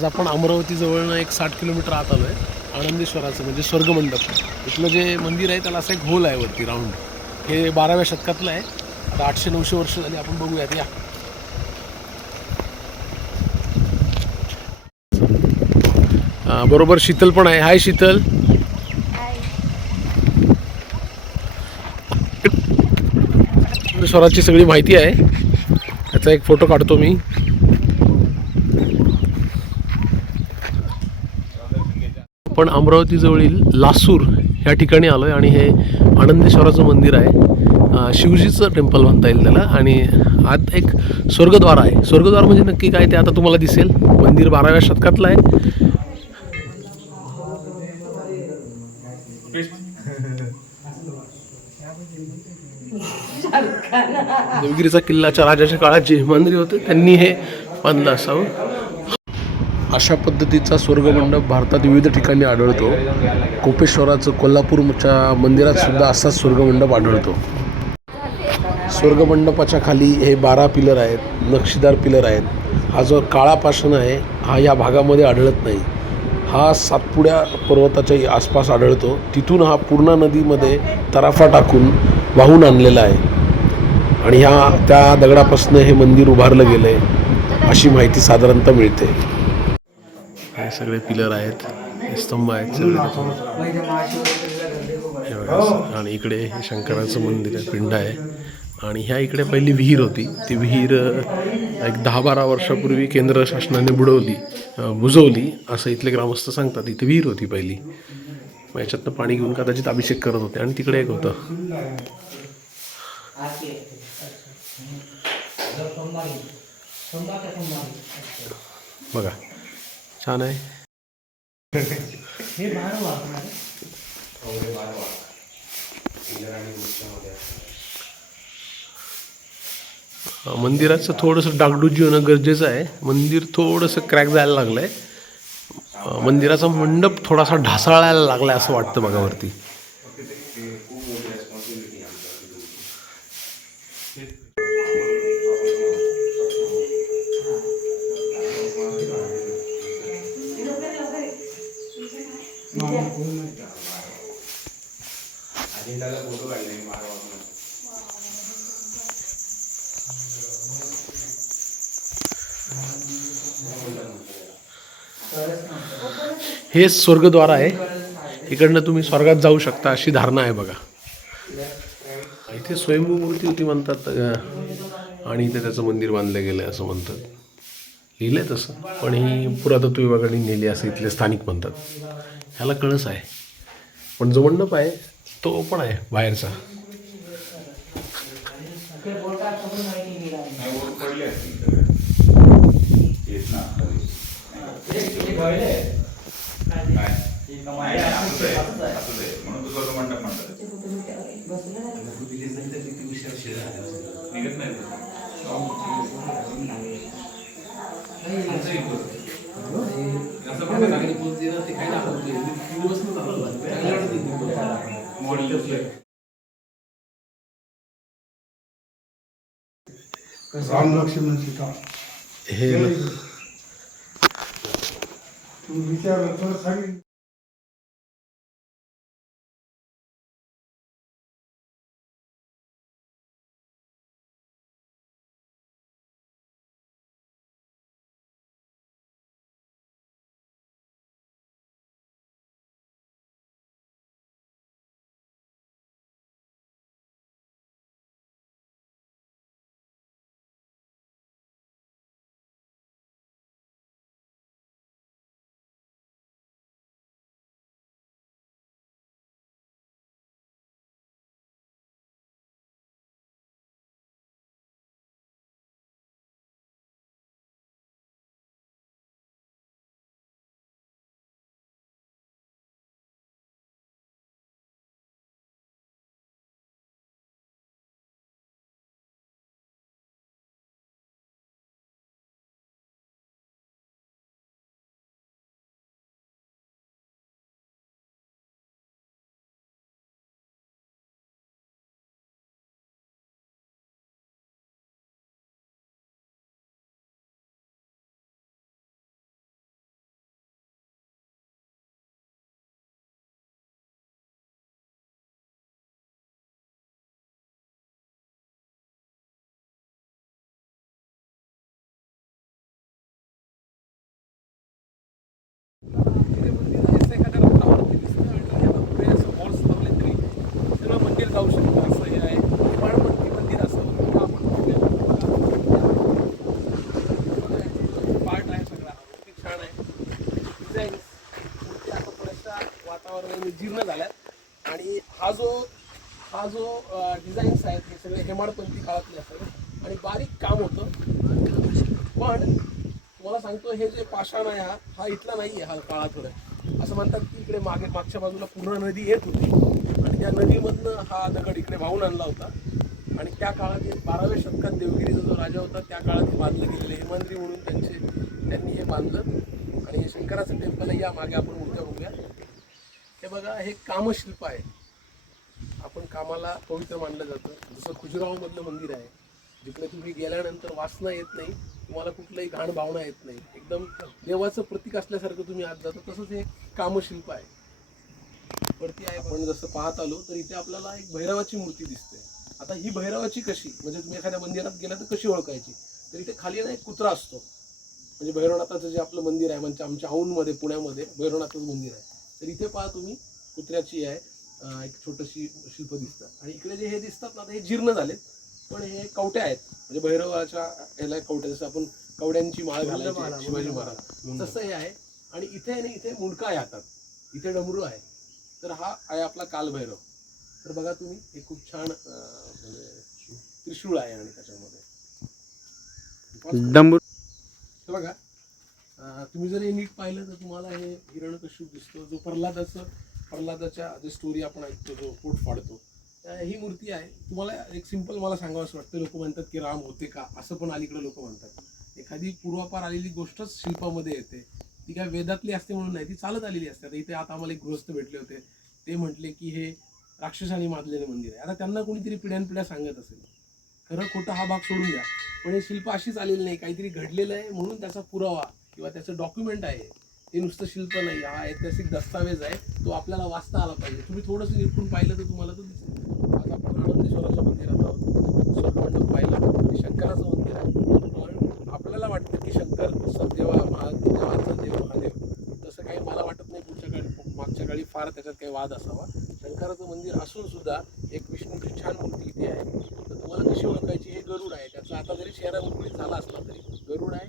आज आपण अमरावती जवळनं एक साठ किलोमीटर आत आलो आहे आनंदेश्वराचं म्हणजे स्वर्गमंडप. इथलं जे मंदिर आहे त्याला असं एक होल आहे वरती राऊंड हे बाराव्या शतकातलं आहे. आता आठशे नऊशे वर्ष झाली आपण बघूयात. या. बरोबर शीतल पण आहे. हाय शीतल. स्वराची सगळी माहिती आहे. त्याचा एक फोटो काढतो मी. आपण अमरावतीजवळील लासूर ह्या ठिकाणी आलो आहे आणि हे आनंदेश्वराचं मंदिर आहे. शिवजीचं टेम्पल म्हणता येईल त्याला आणि आत एक स्वर्गद्वार आहे. स्वर्गद्वार म्हणजे नक्की काय ते आता तुम्हाला दिसेल. मंदिर बाराव्या शतकातलं आहे. देवगिरीचा किल्ल्याच्या राजाच्या काळात जे मंदिर होते त्यांनी हे बांधलं असावं. अशा पद्धतीचा स्वर्गमंडप भारतात विविध ठिकाणी आढळतो. कोपेश्वराचं कोल्हापूरच्या मंदिरात सुद्धा असाच स्वर्गमंडप आढळतो. स्वर्गमंडपाच्या खाली हे बारा पिलर आहेत नक्षीदार पिलर आहेत. हा जो काळा पाषाण आहे हा या भागामध्ये आढळत नाही. हा सातपुड्या पर्वताच्या आसपास आढळतो. तिथून हा पूर्णा नदीमध्ये तराफा टाकून वाहून आणलेला आहे. आणि ह्या त्या दगडापासून हे मंदिर उभारलं गेलं आहे अशी माहिती साधारणतः मिळते. हे सगळे पिलर आहेत स्तंभ आहेत सगळे. आणि इकडे हे शंकराचं मंदिर आहे पिंड आहे. आणि ह्या इकडे पहिली विहीर होती. ती विहीर एक दहा बारा वर्षापूर्वी केंद्र शासनाने बुडवली बुजवली असं इथले ग्रामस्थ सांगतात. इथे विहीर होती पहिली. मग याच्यातनं पाणी घेऊन कदाचित अभिषेक करत होते. आणि तिकडे एक होतं. बघा. छान आहे. मंदिराचं थोडंसं डागडुजी होणं गरजेचं आहे. मंदिर थोडंसं क्रॅक जायला लागलं आहे मंदिराचा मंडप थोडासा ढासाळायला लागला असं वाटतं बघा हे स्वर्गद्वार आहे. इकडनं तुम्ही स्वर्गात जाऊ शकता अशी धारणा आहे बघा. इथे स्वयंभू मूर्ती होती म्हणतात आणि इथे त्याचं मंदिर बांधलं गेलं आहे असं म्हणतात. लिहिलं आहे तसं. पण ही पुरातत्व विभागाने नेली असं इथले स्थानिक म्हणतात. ह्याला कळस आहे. पण जो मंडप आहे तो पण आहे बाहेरचा. म्हणून तो स्वर्ग मंडप म्हणतात निघत नाही तो. राम लक्ष्मण सीता हे तू विचारलं तर सांगितलं जो हा जो डिझाईन्स आहेत हे सगळे हेमाडपंथी काळातले असतात. आणि बारीक काम होतं. पण तुम्हाला सांगतो हे जे पाषाण आहे हा हा इथला नाही आहे हा काळा थोडा. असं म्हणतात की इकडे मागे मागच्या बाजूला पूर्ण नदी येत होती. आणि त्या नदीमधनं हा दगड इकडे वाहून आणला होता. आणि त्या काळात बाराव्या शतकात देवगिरीचा जो राजा होता त्या काळात हे बांधलं गेलेलं हेमांद्री म्हणून त्यांचे त्यांनी हे बांधलं. आणि हे शंकराचं टेम्पल या मागे आपण उद्या बघूया. हे बघा हे कामशिल्प आहे. आपण कामाला पवित्र मानलं जातं. जसं खुजरावमधलं मंदिर आहे जिकडे तुम्ही गेल्यानंतर वासना येत नाही तुम्हाला कुठलंही घाण भावना येत नाही. एकदम देवाचं प्रतीक असल्यासारखं तुम्ही आत जाता. तसंच हे कामशिल्प आहे. वरती आहे आपण जसं पाहत आलो तर इथे आपल्याला एक भैरवाची मूर्ती दिसते. आता ही भैरवाची कशी? म्हणजे तुम्ही एखाद्या मंदिरात गेला तर कशी ओळखायची? तर इथे खाली ना एक कुत्रा असतो. म्हणजे भैरवनाथाचं जे आपलं मंदिर आहे म्हणजे आमच्या औंधमध्ये पुण्यामध्ये भैरवनाथाचं मंदिर आहे. तर इथे पहा तुम्ही कुत्र्याची आहे. एक छोटशी शिल्प दिसतं. आणि इकडे जे हे दिसतात ना हे जीर्ण झालेत. पण हे कवट्या आहेत. म्हणजे भैरवाच्या याला कवट्या जसं आपण कवड्यांची माळ घालायची शिवाजी महाराज. तसं हे आहे. आणि इथे ना इथे मुंडका आहे हातात. इथे डमरू आहे. तर हा आहे आपला कालभैरव. तर बघा तुम्ही हे खूप छान म्हणजे त्रिशूळ आहे आणि त्याच्यामध्ये. हे बघा. तुम्ही जर हे नीट पाहिलं तर तुम्हाला हे हिरण्यकश्यप दिसतो जो प्रल्हादाचं प्रल्हादाच्या जे स्टोरी आपण ऐकतो जो पोट फाडतो ही मूर्ती आहे. तुम्हाला एक सिंपल मला सांगावं असं वाटतं लोक म्हणतात की राम होते का? असं पण अलीकडे लोक म्हणतात. एखादी पूर्वापार आलेली गोष्टच शिल्पामध्ये येते. ती काय वेदातली असते म्हणून नाही ती चालत आलेली असते. आता इथे आता आम्हाला एक गृहस्थ भेटले होते. ते म्हटले की हे राक्षसाने माजलेले मंदिर आहे. आता त्यांना कोणीतरी पिढ्यानपिढ्या सांगत असेल. खरं खोटं हा भाग सोडून द्या. पण हे शिल्प अशीच आलेली नाही. काहीतरी घडलेलं आहे म्हणून त्याचा पुरावा किंवा त्याचं डॉक्युमेंट आहे. हे नुसतं शिल्प नाही. हा ऐतिहासिक दस्तावेज आहे. तो आपल्याला वाचता आला पाहिजे. तुम्ही थोडंसं निरखून पाहिलं तर तुम्हाला तो दिसेल. आज आपण आनंदेश्वराच्या मंदिरात आहोत. स्वर्गमंडप पाहिला शंकराचं मंदिर आहे पण आपल्याला वाटतं की शंकर देवा महा देवाचा देव महादेव. तसं काही मला वाटत नाही पुढच्या काळी मागच्या काळी फार त्याच्यात काही वाद असावा. शंकराचं मंदिर असून सुद्धा एक विष्णूची छान मूर्ती इथे आहे. तर तुम्हाला कशी ओळखायची? हे गरुड आहे. त्याचा आता जरी चेहरा मुकळीत झाला असला तरी. गरुड आहे.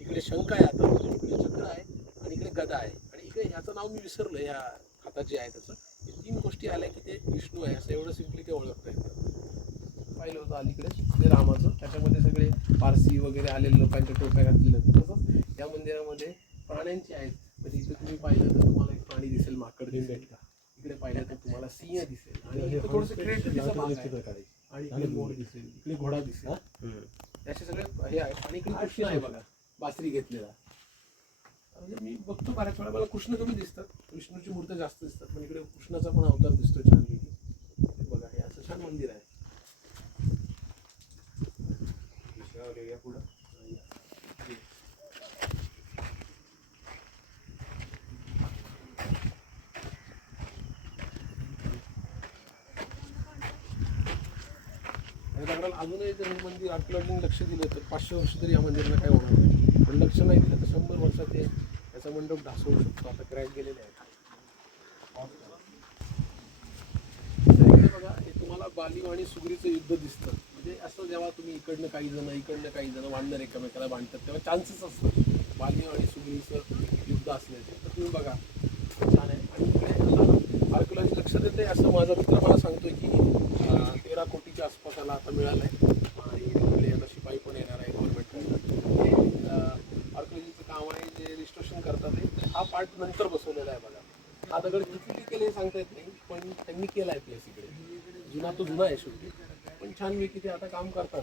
इकडे शंख आहे आता. इकडे चक्र आहे. गदा आहे. आणि इकडे ह्याचं नाव मी विसरलं ह्या हाताचे आहे त्याचं. हे तीन गोष्टी आल्या की ते विष्णू आहे असं एवढं सिम्पली ते ओळखता येतं. पाहिलं होतं अलीकडे ते रामाचं. त्याच्यामध्ये सगळे पारसी वगैरे आलेले लोकांच्या टोप्या घातलेल्या तसंच या मंदिरामध्ये प्राण्यांची आहेत. म्हणजे इथे तुम्ही पाहिलं तर तुम्हाला एक प्राणी दिसेल माकड दिसेल. इकडे पाहिलं तर तुम्हाला सिंह दिसेल. आणि थोडंसं आहे. आणि इकडे मोर दिसेल. इकडे घोडा दिसेल. असे सगळे हे आहेत. आणि इकडे कृष्ण आहे बघा. बासरी घेतलेला. म्हणजे मी बघतो बऱ्याच वेळा मला कृष्ण कमी दिसतात. विष्णूची मूर्ती जास्त दिसतात पण इकडे कृष्णाचा पण अवतार दिसतो छान बघा हे असं छान मंदिर आहे. या अजूनही जर हे मंदिर आर्किओलॉजीने लक्ष दिलं तर पाचशे वर्ष तरी या मंदिराला काय होणार नाही. पण लक्ष नाही दिलं तर शंभर वर्षात ते याचा मंडप ढासळू शकतो. आता क्रॅक गेलेले आहे बघा हे तुम्हाला बालिव आणि सुगरीचं युद्ध दिसतं. म्हणजे असं जेव्हा तुम्ही इकडनं काही जण इकडनं काही जण वाढणार एकमेकाला भांडतात तेव्हा चान्सेस असतात. बालिव आणि सुगरीचं युद्ध असल्याचे. तर तुम्ही बघा. छान आहे. आणि इकडे लक्ष देते असं माझा मित्र मला सांगतोय की तेरा कोटीच्या आसपास आला आता मिळालं आहे आणि इकडे आता शिपाई पण येणार आहे गव्हर्नमेंटकडनं हे आर्किओलॉजीचं काम आहे जे रिस्टोरेशन करतात ते हा पार्ट नंतर बसवलेला आहे बघा. हा दगड किती केले हे सांगता येत नाही पण त्यांनी केला आहे प्लेस इकडे. जुना तो जुना आहे शेवटी. पण छान छानपैकी ते आता काम करतात.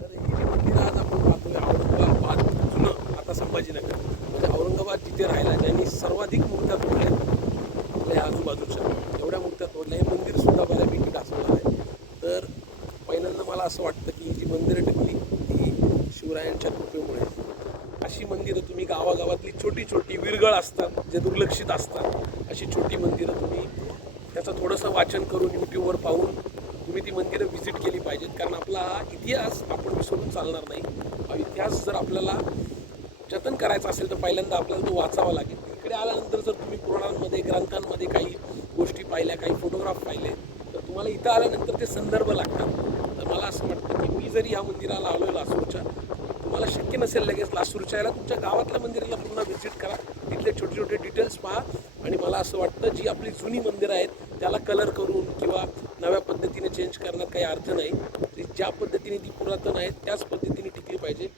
तर हे मंदिर आज आपण पाहतोय औरंगाबाद जुनं आता संभाजीनगर. म्हणजे औरंगाबाद जिथे राहिला ज्यांनी सर्वाधिक मूर्त्या तोडल्या आपल्या आजूबाजूच्या. एवढ्या मूर्त्या तोडल्या. हे मंदिर सुद्धा बऱ्यापैकी ढासळलं आहे. तर पहिल्यांदा मला असं वाटतं की जी मंदिरं टिकली ती शिवरायांच्या कृपेमुळे. अशी मंदिरं तुम्ही गावागावातली छोटी छोटी विरगळ असतात जे दुर्लक्षित असतात अशी छोटी मंदिरं तुम्ही त्याचं थोडंसं वाचन करून यूट्यूबवर पाहून तुम्ही ती मंदिरं व्हिजिट केली पाहिजेत. कारण आपला हा इतिहास आपण विसरून चालणार नाही. हा इतिहास जर आपल्याला जतन करायचा असेल तर पहिल्यांदा आपल्याला तो वाचावा लागेल. इकडे आल्यानंतर जर तुम्ही पुराणांमध्ये ग्रंथांमध्ये काही गोष्टी पाहिल्या काही फोटोग्राफ पाहिले तर तुम्हाला इथं आल्यानंतर ते संदर्भ लागतात. तर मला असं वाटतं की मी जरी या मंदिराला आलो लासूरच्या तुम्हाला शक्य नसेल लगेच लासूरच्या यायला तुमच्या गावातल्या मंदिराला पुन्हा व्हिजिट करा. तिथले छोटे छोटे डिटेल्स पहा. आणि मला असं वाटतं जी आपली जुनी मंदिरं आहेत त्याला कलर करून किंवा नव्या पद्धतीने चेंज करण्यात काही अर्थ नाही. ज्या पद्धतीने ती पुरातन आहेत त्याच पद्धतीने टिकली पाहिजे.